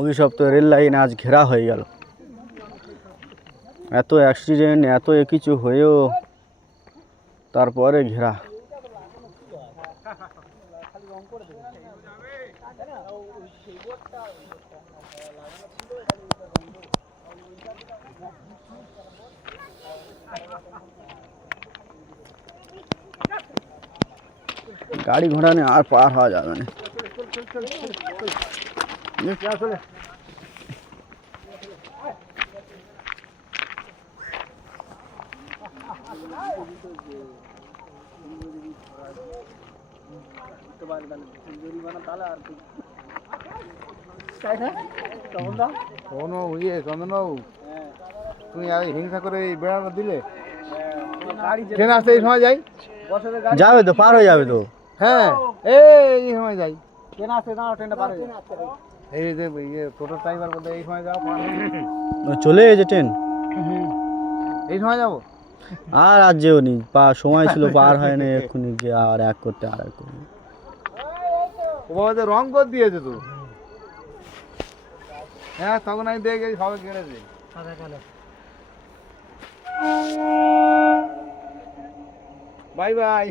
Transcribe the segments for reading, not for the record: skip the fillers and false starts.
অভিশপ্ত rail line আজ ঘেরা হয়ে গেল। এত অ্যাক্সিডেন্ট, এত কিছু হয়েও তারপরে ঘেরা। গাড়ি ঘোড়া নিয়ে আর পার হওয়া যাবে না। চন্দনবাবু, তুমি হিংসা করে বেড়ানো দিলে, ট্রেন আসতে এই সময় যাই, যাবে তো, পার হয়ে যাবে তো। হ্যাঁ এই সময় যাই, ট্রেন আসতে দাঁড়াও, ট্রেনটা পার হয়ে এই যে টোটো ড্রাইভার বলতে এই সময় যাও, চলে গেছে ট্রেন, এই সময় যাবো। আর আজ যেও নি, সময় ছিল পার হয় না, এক্ষুনি গিয়ে আর এক করতে আর এক করতে। ও বাবা তো রং করে দিয়েছে তো। হ্যাঁ তখন আমি দেখে গেছি সবাই কেড়েছে। বাই বাই,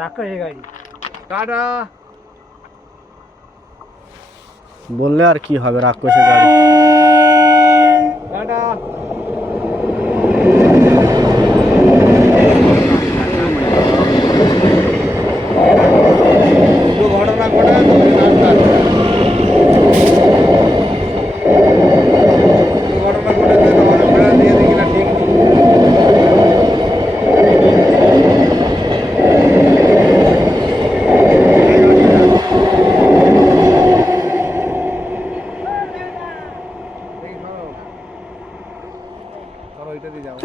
রাখো এই গাড়ি, টাটা। বললে আর কি হবে, রাক্ষসের গাড়ি। টাটা। ঘটনা ঘটে ঘটনা ঘটেছে, তোমার বেড়া দিয়ে দেখি না ঠিক নেই। চলো ওইটা দিয়ে যাও।